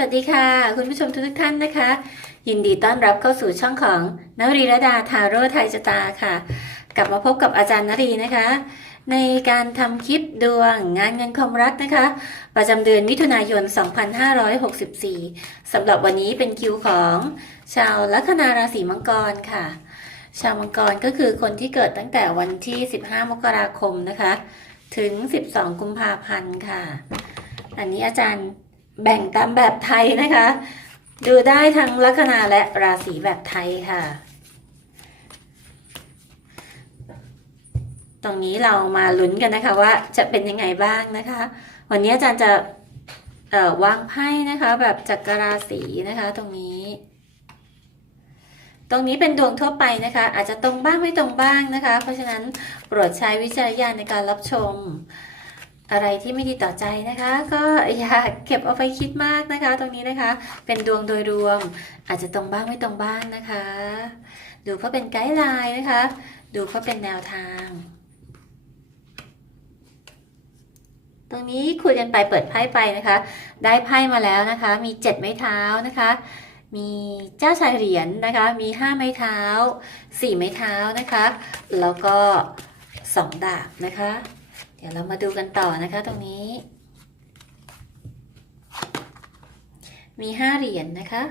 วัสดีค่ะ คุณผู้ชมทุกท่านนะคะ ยินดีต้อนรับเข้าสู่ช่องของนรีรดาทาโร่ไทยจตาค่ะ กลับมาพบกับอาจารย์นรีนะคะ ในการทำคลิปดวงงานเงินความรักนะคะ ประจำเดือนมิถุนายน 2564สำหรับวันนี้เป็นคิวของชาวลัคนาราศีมังกรค่ะ ชาวมังกรก็คือคนที่เกิดตั้งแต่วันที่ 15 มกราคมนะคะ ถึง 12 กุมภาพันธ์ค่ะ อันนี้อาจารย์ แบ่งตามแบบไทยนะคะ ดูได้ทั้งลัคนาและราศีแบบไทยค่ะ ตรงนี้เรามาลุ้นกันนะคะว่าจะเป็นยังไงบ้างนะคะ วันนี้อาจารย์จะเอ่อวางไพ่นะคะ แบบจักรราศีนะคะ ตรงนี้ ตรงนี้เป็นดวงทั่วไปนะคะ อาจจะตรงบ้างไม่ตรงบ้างนะคะ เพราะฉะนั้นโปรดใช้วิจารณญาณในการรับชม อะไรที่ไม่ดีต่อใจนะคะ ก็อย่าเก็บเอาไปคิดมากนะคะ ตรงนี้นะคะ เป็นดวงโดยรวม อาจจะตรงบ้างไม่ตรงบ้างนะคะ ดูเพื่อเป็นไกด์ไลน์นะคะ ดูเพื่อเป็นแนวทาง ตรงนี้คุยกันไปเปิดไพ่ไปนะคะ ได้ไพ่มาแล้วนะคะ มีเจ็ดไม้เท้านะคะมีเจ้าชายเหรียญนะคะ มีห้าไม้เท้าสี่ไม้เท้านะคะ แล้วก็สองดาบนะคะ เดี๋ยวเรามาดูกันต่อนะคะตรงนี้ มีห้าเหรียญนะคะ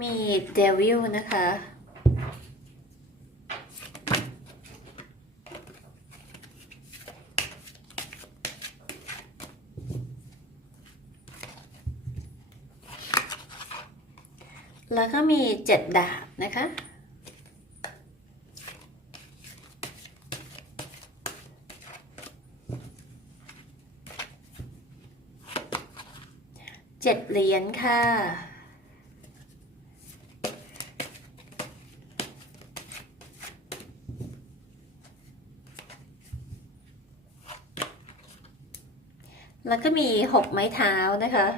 มีเดวิลนะคะ แล้วก็มีเจ็ดดาบนะคะ เจ็ดเหรียญค่ะแล้วก็มีหกไม้เท้านะคะ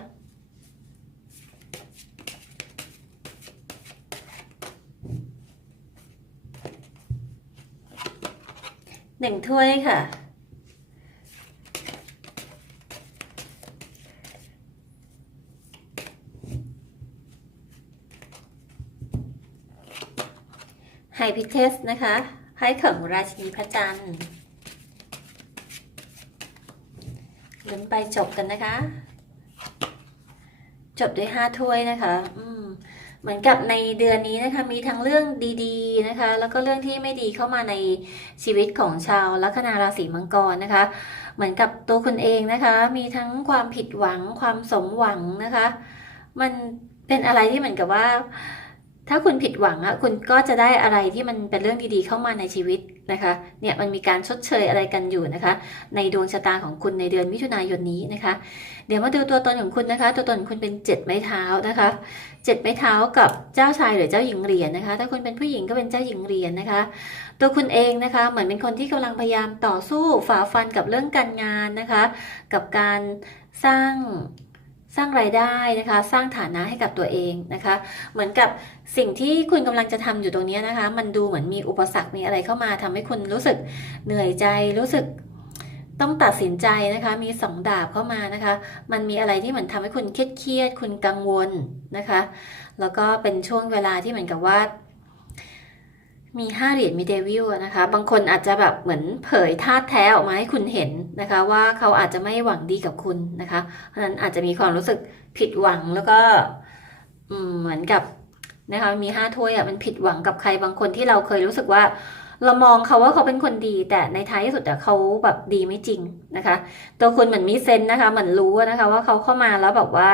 หนึ่งถ้วยค่ะ ไฮพิเทสนะคะไพ่ของราชินีพระจันทร์ลุ้นไปจบกันนะคะ จบด้วยห้าถ้วยนะคะ อืม เหมือนกับในเดือนนี้นะคะ มีทั้งเรื่องดีๆนะคะ แล้วก็เรื่องที่ไม่ดีเข้ามาในชีวิตของชาวลัคนาราศีมังกรนะคะ เหมือนกับตัวคุณเองนะคะ มีทั้งความผิดหวังความสมหวังนะคะ มันเป็นอะไรที่เหมือนกับว่า ถ้าคุณผิดหวังอะคุณก็จะได้อะไรที่มันเป็นเรื่องดีๆ เข้ามาในชีวิตนะคะ เนี่ยมันมีการชดเชยอะไรกันอยู่นะคะ ในดวงชะตาของคุณในเดือนมิถุนายนนี้นะคะ เดี๋ยวมาดูตัวตนของคุณนะคะ ตัวตนคุณเป็นเจ็ดไม้เท้านะคะเจ็ดไม้เท้ากับเจ้าชายหรือเจ้าหญิงเหรียญนะคะ ถ้าคุณเป็นผู้หญิงก็เป็นเจ้าหญิงเหรียญนะคะ ตัวคุณเองนะคะ เหมือนเป็นคนที่กำลังพยายามต่อสู้ฝ่าฟันกับเรื่องการงานนะคะ กับการสร้าง สร้างรายได้นะคะ สร้างฐานะให้กับตัวเองนะคะ เหมือนกับสิ่งที่คุณกำลังจะทำอยู่ตรงนี้นะคะ มันดูเหมือนมีอุปสรรคมีอะไรเข้ามาทำให้คุณรู้สึกเหนื่อยใจรู้สึกต้องตัดสินใจนะคะ มีสองดาบเข้ามานะคะ มันมีอะไรที่เหมือนทำให้คุณเครียดเครียดคุณกังวลนะคะ แล้วก็เป็นช่วงเวลาที่เหมือนกับว่า มีห้าเหรียญมีเดวิลนะคะ บางคนอาจจะแบบเหมือนเผยท่าตุแท้ออกมาให้คุณเห็นนะคะ ว่าเขาอาจจะไม่หวังดีกับคุณนะคะ เพราะฉะนั้นอาจจะมีความรู้สึกผิดหวังแล้วก็เหมือนกับนะคะ มีห้าถ้วยอะมันผิดหวังกับใครบางคนที่เราเคยรู้สึกว่า เรามองเขาว่าเขาเป็นคนดี แต่ในท้ายที่สุดอะเขาแบบดีไม่จริงนะคะ ตัวคุณเหมือนมีเซนนะคะ เหมือนรู้นะคะ ว่าเขาเข้ามาแล้วแบบว่า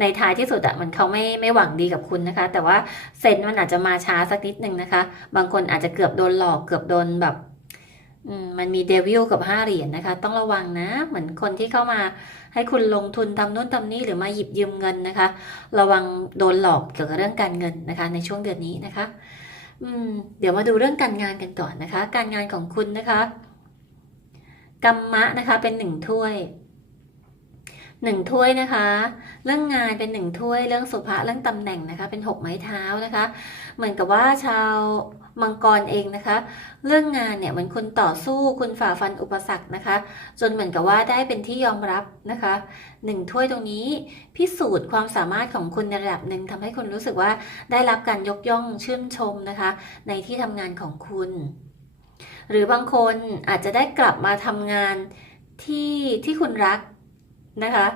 ในท้ายที่สุดอะมันเขาไม่ไม่หวังดีกับคุณนะคะ แต่ว่าเซนส์มันอาจจะมาช้าสักนิดนึงนะคะ บางคนอาจจะเกือบโดนหลอกเกือบโดนแบบมันมีเดวิลกับห้าเหรียญนะคะ ต้องระวังนะ เหมือนคนที่เข้ามาให้คุณลงทุนทำนู่นทำนี่หรือมาหยิบยืมเงินนะคะ ระวังโดนหลอกเกี่ยวกับเรื่องการเงินนะคะ ในช่วงเดือนนี้นะคะเดี๋ยวมาดูเรื่องการงานกันก่อนนะคะ การงานของคุณนะคะกรรมะนะคะเป็นหนึ่งถ้วย หนึ่งถ้วยนะคะ เรื่องงานเป็นหนึ่งถ้วย เรื่องสุภาเรื่องตำแหน่งนะคะ เป็นหกไม้เท้านะคะ เหมือนกับว่าชาวมังกรเองนะคะ เรื่องงานเนี่ยเหมือนคุณต่อสู้คุณฝ่าฟันอุปสรรคนะคะ จนเหมือนกับว่าได้เป็นที่ยอมรับนะคะหนึ่งถ้วยตรงนี้พิสูจน์ความสามารถของคุณในระดับหนึ่งทำให้คุณรู้สึกว่าได้รับการยกย่องชื่นชมนะคะ ในที่ทำงานของคุณ หรือบางคนอาจจะได้กลับมาทำงานที่ที่คุณรัก นะคะ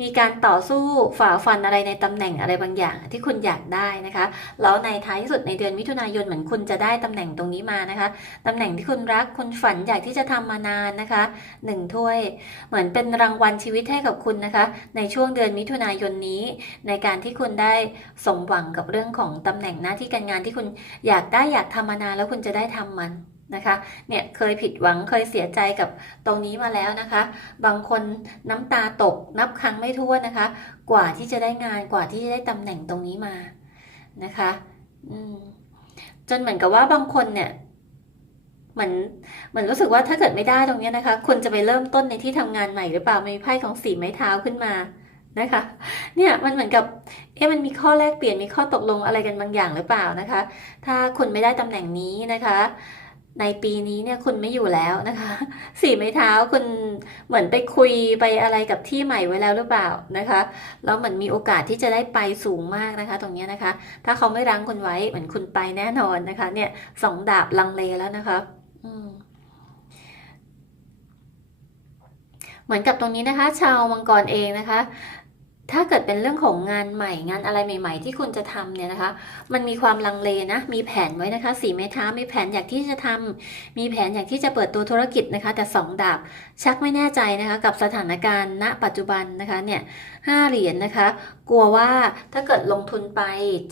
มีการต่อสู้ฝ่าฟันอะไรในตำแหน่งอะไรบางอย่างที่คุณอยากได้นะคะ แล้วในท้ายที่สุดในเดือนมิถุนายนเหมือนคุณจะได้ตำแหน่งตรงนี้มานะคะตำแหน่งที่คุณรักคุณฝันอยากที่จะทำมานานนะคะหนึ่งถ้วย เหมือนเป็นรางวัลชีวิตให้กับคุณนะคะ ในช่วงเดือนมิถุนายนนี้ ในการที่คุณได้สมหวังกับเรื่องของตำแหน่งหน้าที่การงานที่คุณอยากได้อยากทำมานานแล้วคุณจะได้ทำมัน นะคะ เนี่ยเคยผิดหวังเคยเสียใจกับตรงนี้มาแล้วนะคะ บางคนน้ำตาตกนับครั้งไม่ถ้วนนะคะ กว่าที่จะได้งานกว่าที่จะได้ตำแหน่งตรงนี้มานะคะจนเหมือนกับว่าบางคนเนี่ยเหมือนเหมือนรู้สึกว่าถ้าเกิดไม่ได้ตรงนี้นะคะ คุณจะไปเริ่มต้นในที่ทำงานใหม่หรือเปล่ามีไพ่ของสีไม้เท้าขึ้นมานะคะ เนี่ยมันเหมือนกับเอ๊ะมันมีข้อแลกเปลี่ยนมีข้อตกลงอะไรกันบางอย่างหรือเปล่านะคะ ถ้าคุณไม่ได้ตำแหน่งนี้นะคะ ในปีนี้เนี่ยคุณไม่อยู่แล้วนะคะสี่ไม้เท้าคุณเหมือนไปคุยไปอะไรกับที่ใหม่ไว้แล้วหรือเปล่านะคะแล้วเหมือนมีโอกาสที่จะได้ไปสูงมากนะคะ ตรงนี้นะคะ ถ้าเขาไม่รั้งคุณไว้เหมือนคุณไปแน่นอนนะคะ เนี่ยสองดาบลังเลแล้วนะคะอืมเหมือนกับตรงนี้นะคะ ชาวมังกรเองนะคะ ถ้าเกิดเป็นเรื่องของงานใหม่งานอะไรใหม่ ๆ ที่คุณจะทำเนี่ยนะคะ มันมีความลังเลนะ มีแผนไว้นะคะสีไม้เท้ามีแผนอยากที่จะทำมีแผนอยากที่จะเปิดตัวธุรกิจนะคะ แต่สองดาบ ชักไม่แน่ใจนะคะกับสถานการณ์ณ ปัจจุบันนะคะเนี่ยห้าเหรียญนะคะ กลัวว่าถ้าเกิดลงทุนไป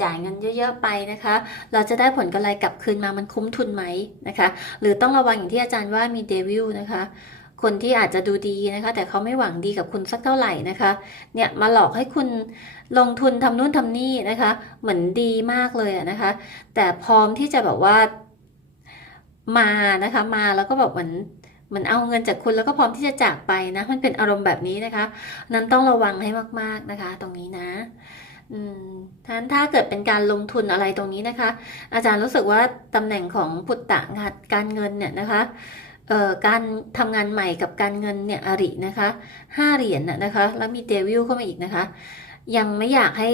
จ่ายเงินเยอะๆไปนะคะ เราจะได้ผลกำไรกลับคืนมามันคุ้มทุนไหมนะคะ หรือต้องระวังอย่างที่อาจารย์ว่ามีเดวิลนะคะ คนที่อาจจะดูดีนะคะ แต่เขาไม่หวังดีกับคุณสักเท่าไหร่นะคะ เนี่ยมาหลอกให้คุณลงทุนทำนู่นทำนี่นะคะ เหมือนดีมากเลยอะนะคะ แต่พร้อมที่จะแบบว่ามานะคะมาแล้วก็แบบเหมือนเหมือนเอาเงินจากคุณแล้วก็พร้อมที่จะจากไปนะมันเป็นอารมณ์แบบนี้นะคะ นั้นต้องระวังให้มาก ๆนะคะ ตรงนี้นะอืมท่านถ้าเกิดเป็นการลงทุนอะไรตรงนี้นะคะ อาจารย์รู้สึกว่าตำแหน่งของปุตตะงานการเงินเนี่ยนะคะ การทำงานใหม่กับการเงินเนี่ยอรินะคะห้าเหรียญนะนะคะ แล้วมีเดวิลเข้ามาอีกนะคะ ยังไม่อยากให้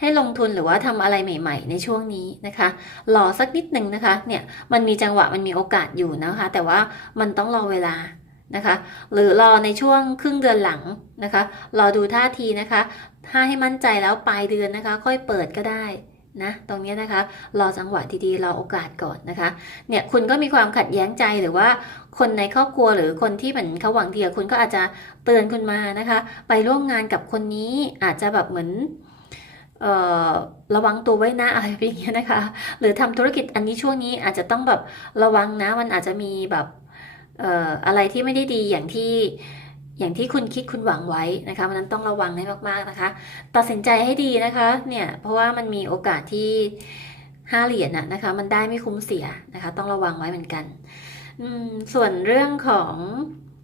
ให้ลงทุนหรือว่าทำอะไรใหม่ ๆ ในช่วงนี้นะคะรอสักนิดหนึ่งนะคะเนี่ยมันมีจังหวะมันมีโอกาสอยู่นะคะ แต่ว่ามันต้องรอเวลานะคะ หรือรอในช่วงครึ่งเดือนหลังนะคะ รอดูท่าทีนะคะ ถ้าให้มั่นใจแล้วปลายเดือนนะคะ ค่อยเปิดก็ได้ นะตรงนี้นะคะรอจังหวะดีๆรอโอกาสก่อนนะคะเนี่ยคุณก็มีความขัดแย้งใจหรือว่าคนในครอบครัวหรือคนที่เหมือนเขาหวังดีกับคุณก็อาจจะเตือนคุณมานะคะ ไปร่วมงานกับคนนี้อาจจะแบบเหมือนเอ่อระวังตัวไว้นะอะไรแบบนี้นะคะ หรือทำธุรกิจอันนี้ช่วงนี้อาจจะต้องแบบระวังนะมันอาจจะมีแบบเอ่ออะไรที่ไม่ได้ดีอย่างที่ อย่างที่คุณคิดคุณหวังไว้นะคะมันนั้นต้องระวังให้มากๆนะคะ ตัดสินใจให้ดีนะคะเนี่ยเพราะว่ามันมีโอกาสที่ห้าเหรียญน่ะนะคะ มันได้ไม่คุ้มเสียนะคะ ต้องระวังไว้เหมือนกันส่วนเรื่องของ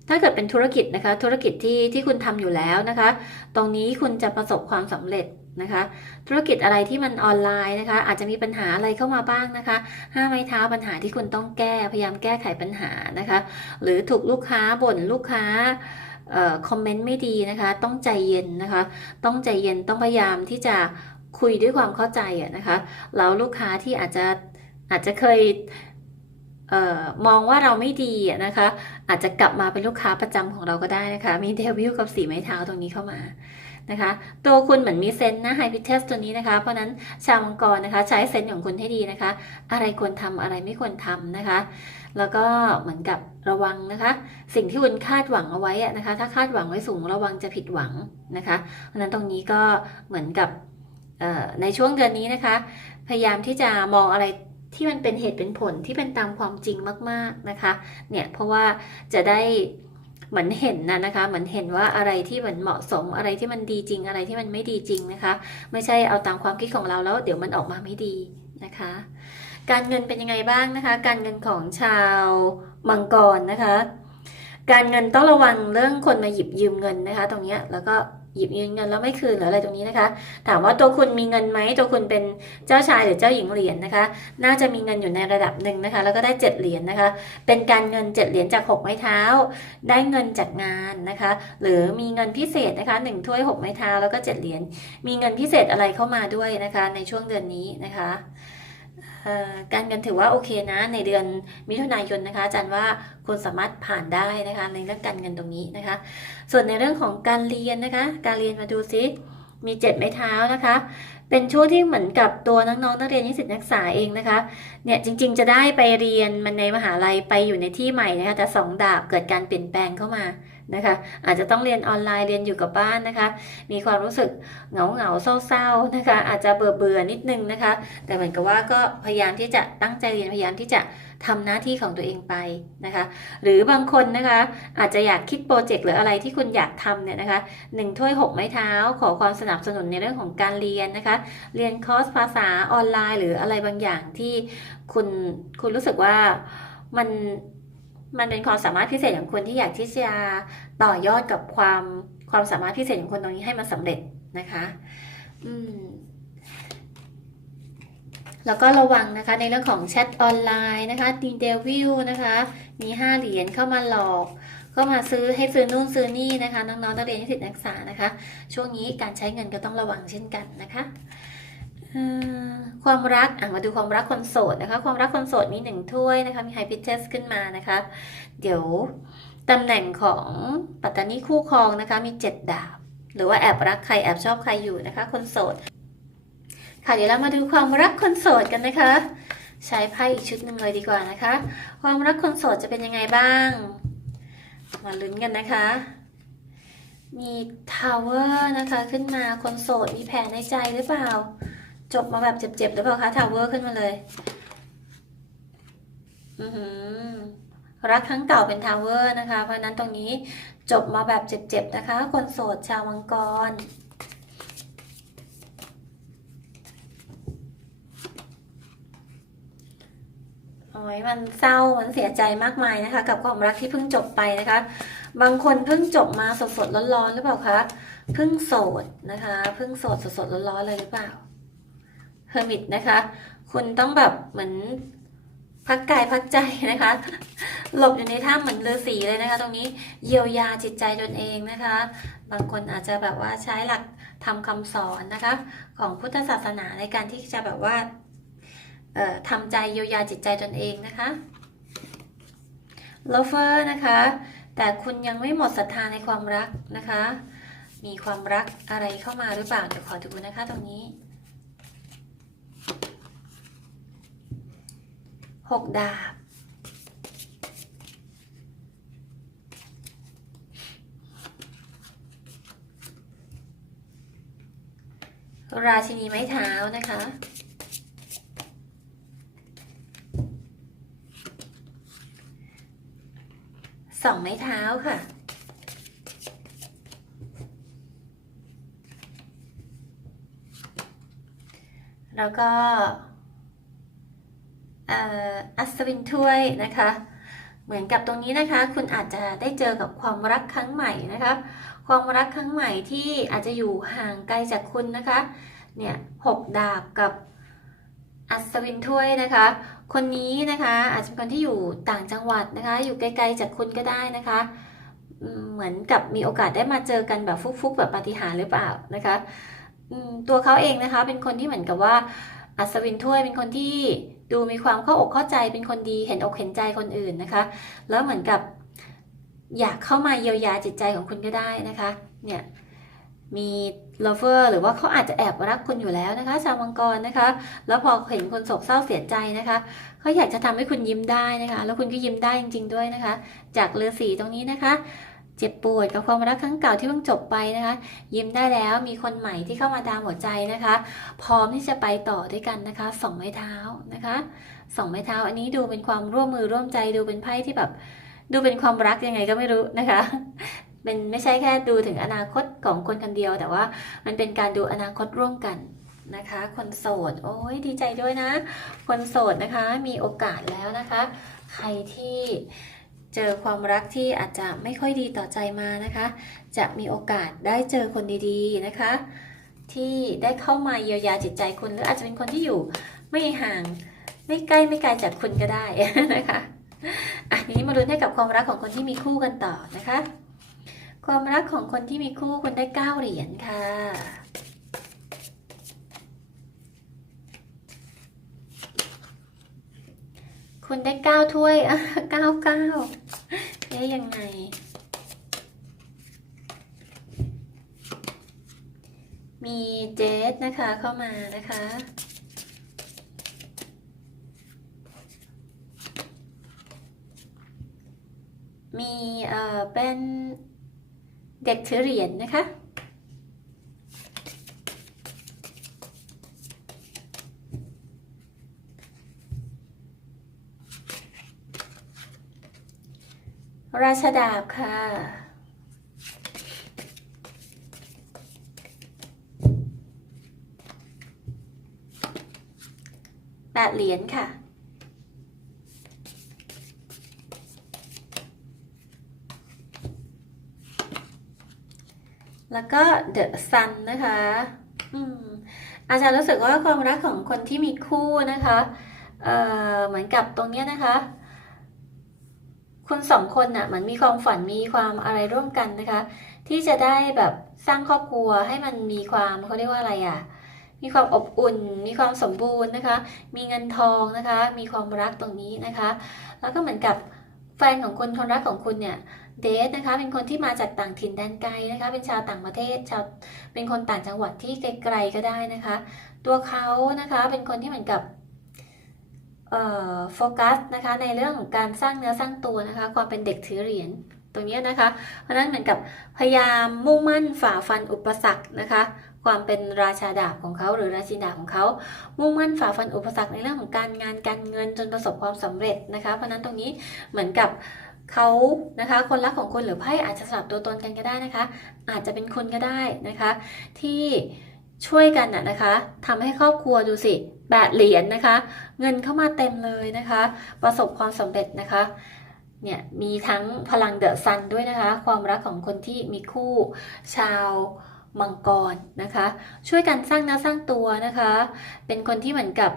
ถ้าเกิดเป็นธุรกิจนะคะ ธุรกิจที่ที่คุณทำอยู่แล้วนะคะ ตรงนี้คุณจะประสบความสำเร็จนะคะ ธุรกิจอะไรที่มันออนไลน์นะคะ อาจจะมีปัญหาอะไรเข้ามาบ้างนะคะห้าไม้เท้าปัญหาที่คุณต้องแก้พยายามแก้ไขปัญหานะคะ หรือถูกลูกค้าบ่นลูกค้า คอมเมนต์ไม่ดีนะคะ ต้องใจเย็นนะคะ ต้องใจเย็นต้องพยายามที่จะคุยด้วยความเข้าใจนะคะแล้วลูกค้าที่อาจจะอาจจะเคยเออมองว่าเราไม่ดีนะคะ อาจจะกลับมาเป็นลูกค้าประจำของเราก็ได้นะคะ มีเดวิลกับสีไม้เท้าตรงนี้เข้ามานะคะ ตัวคุณเหมือนมีเซนนะไฮพิเทสตัวนี้นะคะ เพราะนั้นชาวมังกรนะคะ ใช้เซนของคุณให้ดีนะคะ อะไรควรทำอะไรไม่ควรทำนะคะ แล้วก็เหมือนกับระวังนะคะ สิ่งที่คุณคาดหวังเอาไว้นะคะ ถ้าคาดหวังไว้สูงระวังจะผิดหวังนะคะเพราะนั้นตรงนี้ก็เหมือนกับในช่วงเดือนนี้นะคะ พยายามที่จะมองอะไรที่มันเป็นเหตุเป็นผลที่เป็นตามความจริงมากๆนะคะ เนี่ยเพราะว่าจะได้เหมือนเห็นนะนะคะเหมือนเห็นว่าอะไรที่มันเหมาะสมอะไรที่มันดีจริงอะไรที่มันไม่ดีจริงนะคะ ไม่ใช่เอาตามความคิดของเราแล้ว เดี๋ยวมันออกมาไม่ดีนะคะ การเงินเป็นยังไงบ้างนะคะ การเงินของชาวมังกรนะคะ การเงินต้องระวังเรื่องคนมาหยิบยืมเงินนะคะ ตรงนี้แล้วก็หยิบยืมเงินแล้วไม่คืนหรืออะไรตรงนี้นะคะ ถามว่าตัวคุณมีเงินไหมตัวคุณเป็นเจ้าชายหรือเจ้าหญิงเหรียญนะคะ น่าจะมีเงินอยู่ในระดับหนึ่งนะคะ แล้วก็ได้เจ็ดเหรียญนะคะ เป็นการเงินเจ็ดเหรียญจากหกไม้เท้า ได้เงินจากงานนะคะ หรือมีเงินพิเศษนะคะหนึ่งถ้วยหกไม้เท้าแล้วก็เจ็ดเหรียญมีเงินพิเศษอะไรเข้ามาด้วยนะคะ ในช่วงเดือนนี้นะคะ การเงินถือว่าโอเคนะ ในเดือนมิถุนายนนะคะอาจารย์ว่าคุณสามารถผ่านได้นะคะในเรื่องการเงินตรงนี้นะคะ ส่วนในเรื่องของการเรียนนะคะ การเรียนมาดูซิมีเจ็ดไม้เท้านะคะ เป็นช่วงที่เหมือนกับตัวน้องๆนักเรียนนิสิตนักศึกษาเองนะคะ เนี่ยจริง ๆ จะได้ไปเรียนมันในมหาลัยไปอยู่ในที่ใหม่นะคะแต่สองดาบเกิดการเปลี่ยนแปลงเข้ามา นะคะ อาจจะต้องเรียนออนไลน์เรียนอยู่กับบ้านนะคะ มีความรู้สึกเหงาเหงาเศร้าๆนะคะ อาจจะเบื่อเบื่อนิดนึงนะคะ แต่เหมือนกับว่าก็พยายามที่จะตั้งใจเรียนพยายามที่จะทำหน้าที่ของตัวเองไปนะคะ หรือบางคนนะคะอาจจะอยากคิดโปรเจกต์หรืออะไรที่คุณอยากทำเนี่ยนะคะหนึ่งถ้วยหกไม้เท้า ขอความสนับสนุนในเรื่องของการเรียนนะคะ เรียนคอร์สภาษาออนไลน์ หรืออะไรบางอย่างที่คุณคุณรู้สึกว่ามัน มันเป็นความสามารถพิเศษของคุณที่อยากที่จะต่อยอดกับความความสามารถพิเศษของคนตรงนี้ให้มันสำเร็จนะคะอืมแล้วก็ระวังนะคะในเรื่องของแชทออนไลน์นะคะดีเดวิลนะคะมีห้าเหรียญเข้ามาหลอก เข้ามาซื้อให้ซื้อนู่นซื้อนี่นะคะน้องๆนักเรียนนิสิตนักศึกษานะคะ ช่วงนี้การใช้เงินก็ต้องระวังเช่นกันนะคะ ความรักมาดูความรักคนโสดนะคะ ความรักคนโสดมีหนึ่งถ้วยนะคะ มีไฮพิเทสขึ้นมานะคะ เดี๋ยวตำแหน่งของปัตตานีคู่ครองนะคะ มีเจ็ดดาบ หรือว่าแอบรักใครแอบชอบใครอยู่นะคะ คนโสด ค่ะเดี๋ยวเรามาดูความรักคนโสดกันนะคะ ใช้ไพ่อีกชุดหนึ่งเลยดีกว่านะคะ ความรักคนโสดจะเป็นยังไงบ้าง มาลุ้นกันนะคะ มีทาวเวอร์นะคะขึ้นมาคนโสดมีแผลในใจหรือเปล่า จบมาแบบเจ็บๆหรือเปล่าคะทาวเวอร์ขึ้นมาเลยอือรักครั้งเก่าเป็นทาวเวอร์นะคะ เพราะนั้นตรงนี้จบมาแบบเจ็บๆนะคะ คนโสดชาวมังกรโอ้ยมันเศร้ามันเสียใจมากมายนะคะ กับความรักที่เพิ่งจบไปนะคะ บางคนเพิ่งจบมาสดๆร้อนๆหรือเปล่าคะเพิ่งโสดนะคะเพิ่งโสดสดๆร้อนๆเลยหรือเปล่า เฮอร์มิตนะคะ คุณต้องแบบเหมือนพักกายพักใจนะคะ หลบอยู่ในถ้ำเหมือนฤาษีเลยนะคะ ตรงนี้เยียวยาจิตใจตนเองนะคะ บางคนอาจจะแบบว่าใช้หลักทำคำสอนนะคะ ของพุทธศาสนาในการที่จะแบบว่าทำใจเยียวยาจิตใจตนเองนะคะ lover นะคะ แต่คุณยังไม่หมดศรัทธาในความรักนะคะ มีความรักอะไรเข้ามาหรือเปล่า เดี๋ยวขอดูนะคะตรงนี้ หกดาบ ราชินีไม้เท้านะคะสองไม้เท้าค่ะ แล้วก็ อัศวินถ้วยนะคะ เหมือนกับตรงนี้นะคะ คุณอาจจะได้เจอกับความรักครั้งใหม่นะคะ ความรักครั้งใหม่ที่อาจจะอยู่ห่างไกลจากคุณนะคะ เนี่ยหกดาบกับอัศวินถ้วยนะคะ คนนี้นะคะอาจจะเป็นคนที่อยู่ต่างจังหวัดนะคะ อยู่ไกลๆจากคุณก็ได้นะคะ เหมือนกับมีโอกาสได้มาเจอกันแบบฟุกๆแบบปาฏิหาริย์หรือเปล่านะคะตัวเขาเองนะคะ เป็นคนที่เหมือนกับว่าอัศวินถ้วยเป็นคนที่ ดูมีความเข้าอกเข้าใจเป็นคนดีเห็นอกเห็นใจคนอื่นนะคะ แล้วเหมือนกับอยากเข้ามาเยียวยาจิตใจของคุณก็ได้นะคะเนี่ยมี lover หรือว่าเขาอาจจะแอบรักคุณอยู่แล้วนะคะ ชาวมังกรนะคะ แล้วพอเห็นคนโศกเศร้าเสียใจนะคะเขาอยากจะทำให้คุณยิ้มได้นะคะ แล้วคุณก็ยิ้มได้จริง ๆ ด้วยนะคะ จากเรือสีตรงนี้นะคะ เจ็บปวดกับความรักครั้งเก่าที่เพิ่งจบไปนะคะ ยิ้มได้แล้วมีคนใหม่ที่เข้ามาตามหัวใจนะคะ พร้อมที่จะไปต่อด้วยกันนะคะสองไม้เท้านะคะสองไม้เท้า อันนี้ดูเป็นความร่วมมือร่วมใจดูเป็นไพ่ที่แบบ ดูเป็นความรักยังไงก็ไม่รู้นะคะเป็นไม่ใช่แค่ดูถึงอนาคตของคนคนเดียว แต่ว่ามันเป็นการดูอนาคตร่วมกันนะคะ คนโสด โอ้ยดีใจด้วยนะ คนโสดนะคะมีโอกาสแล้วนะคะ ใครที่ เจอความรักที่อาจจะไม่ค่อยดีต่อใจมานะคะ จะมีโอกาสได้เจอคนดีๆนะคะ ที่ได้เข้ามาเยียวยาจิตใจคุณหรืออาจจะเป็นคนที่อยู่ไม่ห่างไม่ใกล้ไม่ไกลจากคุณก็ได้นะคะอะทีนี้มาลุ้นให้กับความรักของคนที่มีคู่กันต่อนะคะ ความรักของคนที่มีคู่คุณได้เก้าเหรียญค่ะ คุณได้เก้าถ้วยเก้าเก้าเอ๊ยยังไง มีเจสนะคะเข้ามานะคะ มีเอ่อเป็นเด็กถือเหรียญนะคะ ราชดาบค่ะ แปดเหรียญค่ะ แล้วก็ The Sun นะคะ อืม อาจารย์รู้สึกว่าความรักของคนที่มีคู่นะคะ เอ่อ เหมือนกับตรงเนี้ยนะคะ คุณสองคนน่ะเหมือนมีความฝันมีความอะไรร่วมกันนะคะ ที่จะได้แบบสร้างครอบครัวให้มันมีความเขาเรียกว่าอะไรอะ มีความอบอุ่น มีความสมบูรณ์นะคะ มีเงินทองนะคะ มีความรักตรงนี้นะคะ แล้วก็เหมือนกับแฟนของคุณคนรักของคุณเนี่ยเดทนะคะเป็นคนที่มาจากต่างถิ่นแดนไกลนะคะเป็นชาวต่างประเทศชาวเป็นคนต่างจังหวัดที่ไกลๆก็ได้นะคะ ตัวเขานะคะเป็นคนที่เหมือนกับ โฟกัสนะคะในเรื่องของการสร้างเนื้อสร้างตัวนะคะ ความเป็นเด็กถือเหรียญตรงเนี้ยนะคะ เพราะนั้นเหมือนกับพยายามมุ่งมั่นฝ่าฟันอุปสรรคนะคะ ความเป็นราชาดาบของเขาหรือราชินีดาบของเขา มุ่งมั่นฝ่าฟันอุปสรรคในเรื่องของการงานการเงินจนประสบความสำเร็จนะคะ เพราะฉะนั้นตรงนี้เหมือนกับเขานะคะ คนรักของคุณหรือไพ่อาจจะสลับตัวตนกันก็ได้นะคะ อาจจะเป็นคุณก็ได้นะคะ ที่ ช่วยกันน่ะนะคะทำให้ครอบครัวดูสิแปดเหรียญนะคะ เงินเข้ามาเต็มเลยนะคะ ประสบความสำเร็จนะคะเนี่ยมีทั้งพลังเดอะซันด้วยนะคะ ความรักของคนที่มีคู่ ชาวมังกรนะคะ ช่วยกันสร้างนื้อสร้างตัวนะคะ เป็นคนที่เหมือนกับ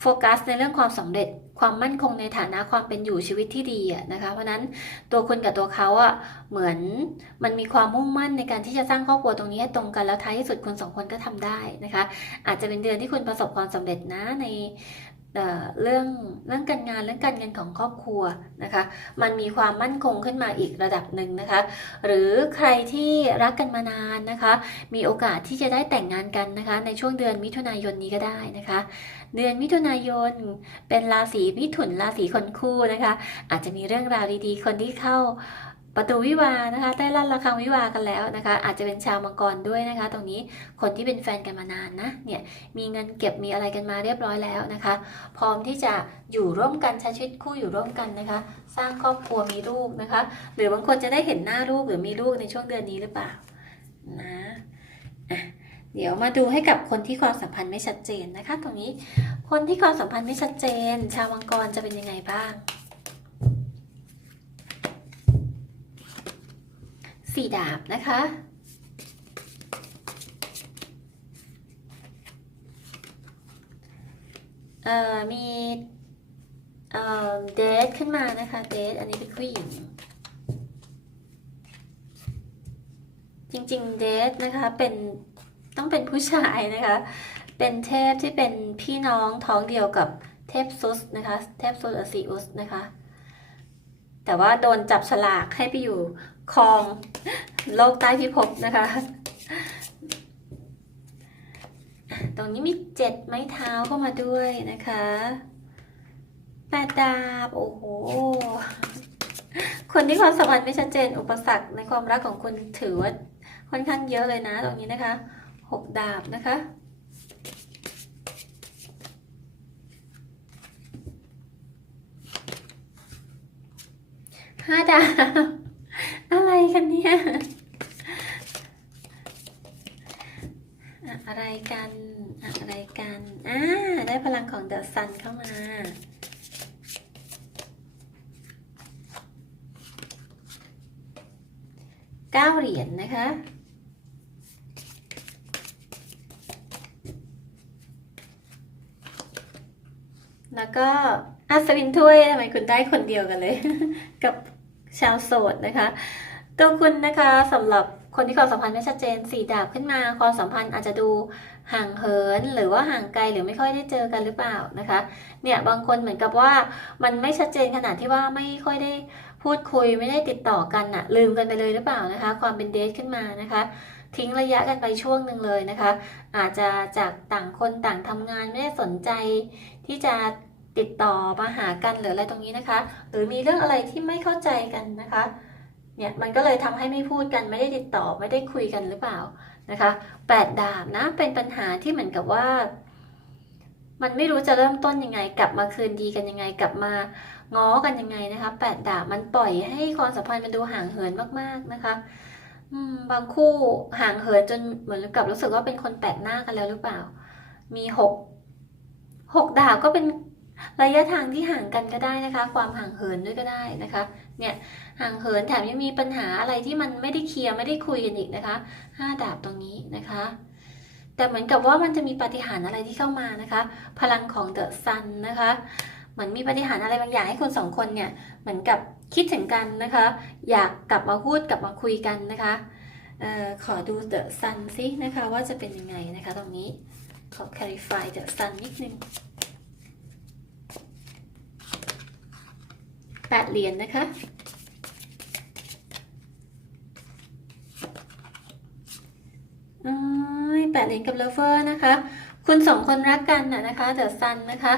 โฟกัสในเรื่องความสำเร็จ ความมั่นคงในฐานะความเป็นอยู่ชีวิตที่ดีอะนะคะ เพราะนั้นตัวคุณกับตัวเขาอะเหมือนมันมีความมุ่งมั่นในการที่จะสร้างครอบครัวตรงนี้ให้ตรงกันแล้วท้ายที่สุดคุณสองคนก็ทำได้นะคะ อาจจะเป็นเดือนที่คุณประสบความสำเร็จนะใน เรื่องเรื่องการงานเรื่องการเงินของครอบครัวนะคะ มันมีความมั่นคงขึ้นมาอีกระดับหนึ่งนะคะ หรือใครที่รักกันมานานนะคะ มีโอกาสที่จะได้แต่งงานกันนะคะ ในช่วงเดือนมิถุนายนนี้ก็ได้นะคะ เดือนมิถุนายนเป็นราศีมิถุนราศีคนคู่นะคะ อาจจะมีเรื่องราวดีๆ คนที่เข้า ประตูวิวานะคะได้ลั่นระฆังวิวากันแล้วนะคะ อาจจะเป็นชาวมังกรด้วยนะคะ ตรงนี้คนที่เป็นแฟนกันมานานนะเนี่ยมีเงินเก็บมีอะไรกันมาเรียบร้อยแล้วนะคะ พร้อมที่จะอยู่ร่วมกันใช้ชีวิตคู่อยู่ร่วมกันนะคะ สร้างครอบครัวมีลูกนะคะ หรือบางคนจะได้เห็นหน้าลูกหรือมีลูกในช่วงเดือนนี้หรือเปล่านะะเดี๋ยวมาดูให้กับคนที่ความสัมพันธ์ไม่ชัดเจนนะคะ ตรงนี้คนที่ความสัมพันธ์ไม่ชัดเจน ชาวมังกรจะเป็นยังไงบ้าง สี่ดาบนะคะ เอ่อ มี เอ่อ เดทขึ้นมานะคะ เดทอันนี้เป็นผู้หญิง จริงๆ เดทนะคะ เป็น ต้องเป็นผู้ชายนะคะ เป็นเทพที่เป็นพี่น้องท้องเดียวกับเทพซุสนะคะ เทพซุสอซีอุสนะคะ แต่ว่าโดนจับฉลากให้ไปอยู่ ครองโลกใต้พิภพนะคะ ตรงนี้มีเจ็ดไม้เท้าเข้ามาด้วยนะคะแปดดาบ โอ้โห คนที่ความสัมพันธ์ไม่ชัดเจน อุปสรรคในความรักของคุณถือว่าค่อนข้างเยอะเลยนะ ตรงนี้นะคะหกดาบนะคะห้าดาบ อะไรกันเนี่ย อะไรกัน อะไรกัน อ่า ได้พลังของเดอะซันเข้ามาเก้าเหรียญนนะคะแล้วก็อัศวินถ้วยทำไมคุณได้คนเดียวกันเลย กับชาวโสดนะคะ ตัวคุณนะคะสำหรับคนที่ความสัมพันธ์ไม่ชัดเจนสีดาบขึ้นมา ความสัมพันธ์อาจจะดูห่างเหิน หรือว่าห่างไกลหรือไม่ค่อยได้เจอกันหรือเปล่านะคะเนี่ยบางคนเหมือนกับว่ามันไม่ชัดเจนขนาดที่ว่าไม่ค่อยได้พูดคุยไม่ได้ติดต่อกันอะลืมกันไปเลยหรือเปล่านะคะ ความเป็นเดทขึ้นมานะคะ ทิ้งระยะกันไปช่วงหนึ่งเลยนะคะ อาจจะจากต่างคนต่างทำงานไม่ได้สนใจ ที่จะติดต่อมาหากันหรืออะไรตรงนี้นะคะ หรือมีเรื่องอะไรที่ไม่เข้าใจกันนะคะ เนี่ยมันก็เลยทำให้ไม่พูดกันไม่ได้ติดต่อไม่ได้คุยกันหรือเปล่านะคะแปดดาบนะเป็นปัญหาที่เหมือนกับว่า มันไม่รู้จะเริ่มต้นยังไง กลับมาคืนดีกันยังไง กลับมาง้อกันยังไงนะคะแปดดาบมันปล่อยให้ความสัมพันธ์มันดูห่างเหินมากๆนะคะอืมบางคู่ห่างเหินจนเหมือนกับรู้สึกว่าเป็นคนแปลกหน้ากันแล้วหรือเปล่า มีหกหกดาบก็เป็นระยะทางที่ห่างกันก็ได้นะคะ ความห่างเหินด้วยก็ได้นะคะ เนี่ยห่างเหินแถมยังมีปัญหาอะไรที่มันไม่ได้เคลียร์ไม่ได้คุยกันอีกนะคะห้าดาบตรงนี้นะคะ แต่เหมือนกับว่ามันจะมีปฏิหารอะไรที่เข้ามานะคะ พลังของเดอะซันนะคะเหมือนมีปฏิหารอะไรบางอย่างให้คนสองคนเนี่ยเหมือนกับคิดถึงกันนะคะ อยากกลับมาพูดกลับมาคุยกันนะคะเออขอดู The Sun ซินะคะว่าจะเป็นยังไงนะคะตรงนี้ขอ clarify The Sun นิดนึง แปดเหรียญนะคะ แปดเหรียญกับเลเวอร์นะคะ คุณสองคนรักกันน่ะนะคะเดอะซันนะคะ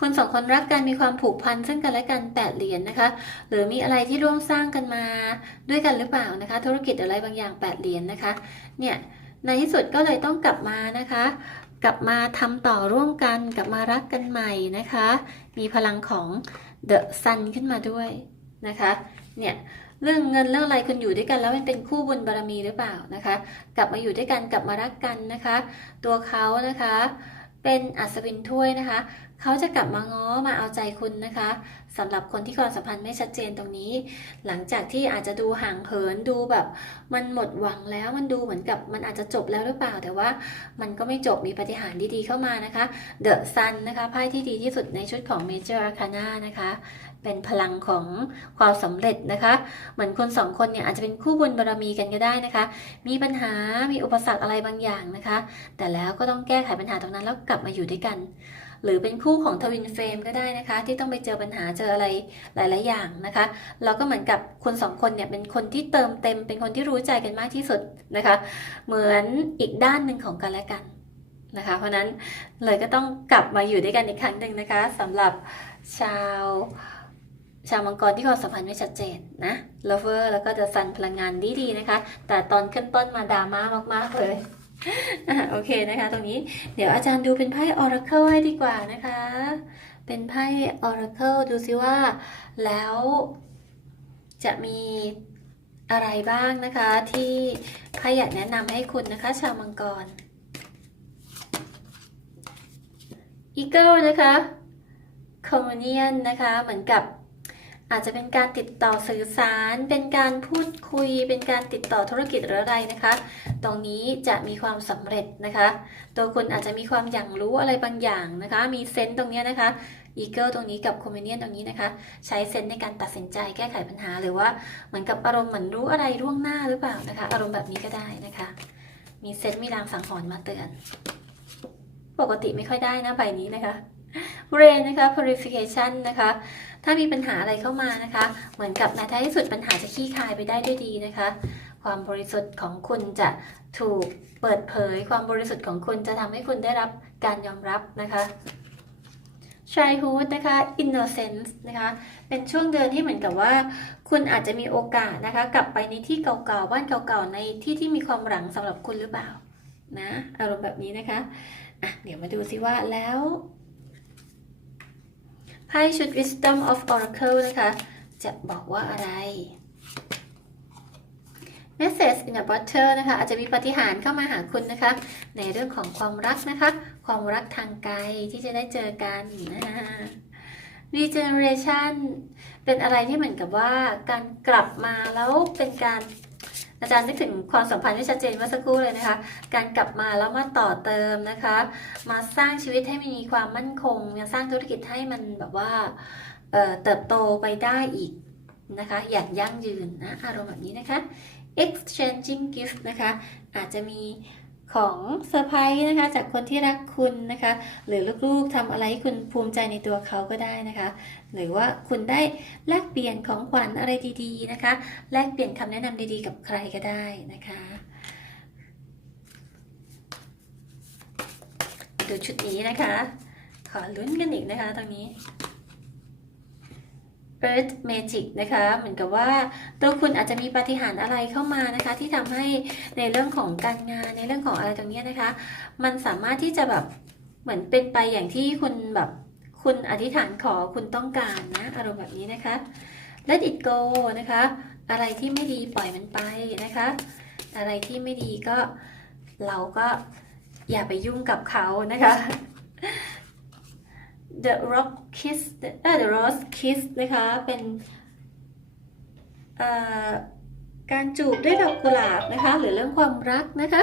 คุณสองคนรักกันมีความผูกพันซึ่งกันและกันแปดเหรียญนะคะ หรือมีอะไรที่ร่วมสร้างกันมาด้วยกันหรือเปล่านะคะ ธุรกิจอะไรบางอย่างแปดเหรียญนะคะ เนี่ย ในที่สุดก็เลยต้องกลับมานะคะกลับมาทำต่อร่วมกันกลับมารักกันใหม่นะคะ มีพลังของ เดอะซันขึ้นมาด้วยนะคะเนี่ยเรื่องเงินเรื่องอะไรคุณอยู่ด้วยกันแล้วมันเป็นคู่บุญบารมีหรือเปล่านะคะ กลับมาอยู่ด้วยกันกลับมารักกันนะคะ ตัวเขานะคะ เป็นอัศวินถ้วยนะคะ เขาจะกลับมาง้อมาเอาใจคุณนะคะสำหรับคนที่ความสัมพันธ์ไม่ชัดเจนตรงนี้ หลังจากที่อาจจะดูห่างเหินดูแบบ มันหมดหวังแล้วมันดูเหมือนกับมันอาจจะจบแล้วหรือเปล่า แต่ว่ามันก็ไม่จบมีปฏิหารดีๆเข้ามานะคะ The Sun นะคะไพ่ที่ดีที่สุดในชุดของ Major Arcana นะคะเป็นพลังของความสำเร็จนะคะ เหมือนคนสองคนเนี่ยอาจจะเป็นคู่บุญบารมีกันก็ได้นะคะ มีปัญหา มีอุปสรรคอะไรบางอย่างนะคะ แต่แล้วก็ต้องแก้ไขปัญหาตรงนั้นแล้วกลับมาอยู่ด้วยกัน หรือเป็นคู่ของทวินเฟรมก็ได้นะคะ ที่ต้องไปเจอปัญหาเจออะไรหลาย ๆ อย่างนะคะเราก็เหมือนกับคนสองคนเนี่ยเป็นคนที่เติมเต็ม เป็นคนที่รู้ใจกันมากที่สุดนะคะ เหมือนอีกด้านหนึ่งของกันและกันนะคะ เพราะนั้นเลยก็ต้องกลับมาอยู่ด้วยกันอีกครั้งหนึ่งนะคะสำหรับชาวชาวมังกรที่ความสัมพันธ์ไม่ชัดเจนนะ lover แล้วก็จะซันพลังงานดีๆนะคะ แต่ตอนขึ้นต้นมาดราม่ามากๆเลย โอเคนะคะ ตรงนี้เดี๋ยวอาจารย์ดูเป็นไพ่ oracle ให้ดีกว่านะคะ เป็นไพ่ oracle ดูซิว่า แล้วจะมีอะไรบ้างนะคะที่ไพ่อยากแนะนำให้คุณนะคะ ชาวมังกร eagle นะคะ communion นะคะเหมือนกับ อาจจะเป็นการติดต่อสื่อสาร เป็นการพูดคุย เป็นการติดต่อธุรกิจหรืออะไรนะคะ ตรงนี้จะมีความสำเร็จนะคะ ตัวคุณอาจจะมีความอย่างรู้อะไรบางอย่างนะคะ มีเซนต์ตรงนี้นะคะอีเกิลตรงนี้กับคอมเมเนียนตรงนี้นะคะ ใช้เซนส์ในการตัดสินใจแก้ไขปัญหา หรือว่าเหมือนกับอารมณ์เหมือนรู้อะไรล่วงหน้าหรือเปล่านะคะ อารมณ์แบบนี้ก็ได้นะคะ มีเซนส์มีรางสังหรณ์มาเตือน ปกติไม่ค่อยได้นะใบนี้นะคะเรนนะคะ purification นะคะ ถ้ามีปัญหาอะไรเข้ามานะคะ เหมือนกับในท้ายที่สุดปัญหาจะคลี่คายไปได้ด้วยดีนะคะ ความบริสุทธิ์ของคุณจะถูกเปิดเผย ความบริสุทธิ์ของคุณจะทำให้คุณได้รับการยอมรับนะคะ childhood นะคะ innocence นะคะ เป็นช่วงเดือนที่เหมือนกับว่า คุณอาจจะมีโอกาสนะคะ กลับไปในที่เก่าๆ บ้านเก่าๆ ในที่ที่มีความหลังสำหรับคุณหรือเปล่า นะ อารมณ์แบบนี้นะคะ อะ เดี๋ยวมาดูซิว่าแล้ว ไพ่ชุด wisdom of oracle นะคะ จะบอกว่าอะไร message in a bottle นะคะ อาจจะมีปฏิหารเข้ามาหาคุณนะคะ ในเรื่องของความรักนะคะ ความรักทางไกลที่จะได้เจอกันนะคะ regeneration เป็นอะไรที่เหมือนกับว่าการกลับมาแล้วเป็นการ อาจารย์นึกถึงความสัมพันธ์ที่ชัดเจนเมื่อสักครู่เลยนะคะ การกลับมาแล้วมาต่อเติมนะคะ มาสร้างชีวิตให้มันมีความมั่นคงสร้างธุรกิจให้มันแบบว่าเเติบโตไปได้อีกนะคะ อย่างยั่งยืนนะอารมณ์แบบนี้นะคะ exchanging gift นะคะ อาจจะมี ของเซอร์ไพรส์นะคะ จากคนที่รักคุณนะคะ หรือลูกๆทำอะไรให้คุณภูมิใจในตัวเขาก็ได้นะคะ หรือว่าคุณได้แลกเปลี่ยนของขวัญอะไรดีๆนะคะ แลกเปลี่ยนคำแนะนำดีๆ กับใครก็ได้นะคะดูชุดนี้นะคะ ขอลุ้นกันอีกนะคะตรงนี้ Earth Magic นะคะ เหมือนกับว่าตัวคุณอาจจะมีปาฏิหาริย์อะไรเข้ามานะคะ ที่ทำให้ในเรื่องของการงานในเรื่องของอะไรตรงนี้นะคะ มันสามารถที่จะแบบเหมือนเป็นไปอย่างที่คุณแบบคุณอธิษฐานขอคุณต้องการนะอารมณ์แบบนี้นะคะ Let it go นะคะ อะไรที่ไม่ดีปล่อยมันไปนะคะ อะไรที่ไม่ดีก็เราก็อย่าไปยุ่งกับเขานะคะ The Rock Kiss เออ The Rose Kiss นะคะ เป็นการจูบด้วยดอกกุหลาบนะคะ หรือเรื่องความรักนะคะ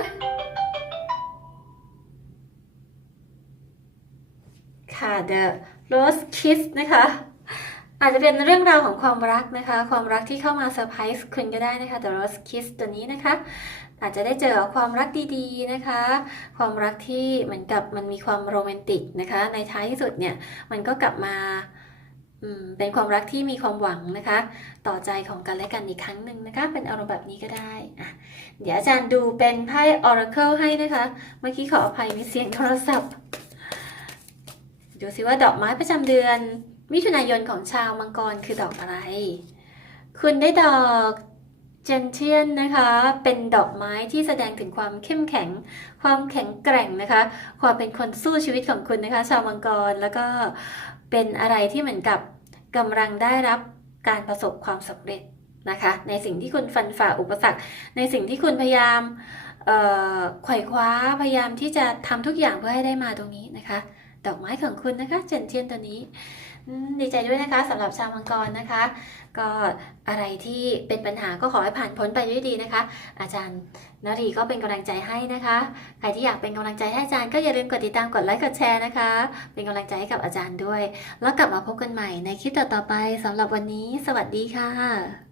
ค่ะ The Rose Kiss นะคะอาจจะเป็นเรื่องราวของความรักนะคะ ความรักที่เข้ามาเซอร์ไพรส์คุณก็ได้นะคะ The Rose Kiss ตัวนี้นะคะ อาจจะได้เจอความรักดีๆนะคะ ความรักที่เหมือนกับมันมีความโรแมนติกนะคะ ในท้ายที่สุดเนี่ยมันก็กลับมาเป็นความรักที่มีความหวังนะคะ ต่อใจของกันและกันอีกครั้งหนึ่งนะคะ เป็นอารมณ์แบบนี้ก็ได้อะเดี๋ยวอาจารย์ดูเป็นไพ่ Oracle ให้นะคะ เมื่อกี้ขออภัยมีเสียงโทรศัพท์ ดูสิว่าดอกไม้ประจำเดือน มิถุนายนของชาวมังกรคือดอกอะไร คุณได้ดอก เจนเทียนนะคะ เป็นดอกไม้ที่แสดงถึงความเข้มแข็ง ความแข็งแกร่งนะคะ ความเป็นคนสู้ชีวิตของคุณนะคะ ชาวมังกร แล้วก็เป็นอะไรที่เหมือนกับกำลังได้รับการประสบความสำเร็จนะคะ ในสิ่งที่คุณฟันฝ่าอุปสรรค ในสิ่งที่คุณพยายามไขว่คว้า พยายามที่จะทำทุกอย่างเพื่อให้ได้มาตรงนี้นะคะ ดอกไม้ของคุณนะคะ เจนเทียนตัวนี้ ดีใจด้วยนะคะสำหรับชาวมังกรนะคะ ก็อะไรที่เป็นปัญหาก็ขอให้ผ่านพ้นไปด้วยดีนะคะ อาจารย์นรีก็เป็นกำลังใจให้นะคะใครที่อยากเป็นกำลังใจให้อาจารย์ก็อย่าลืมกดติดตามกดไลค์กดแชร์นะคะ เป็นกำลังใจให้กับอาจารย์ด้วย แล้วกลับมาพบกันใหม่ในคลิปต่อๆไปสำหรับวันนี้ สวัสดีค่ะ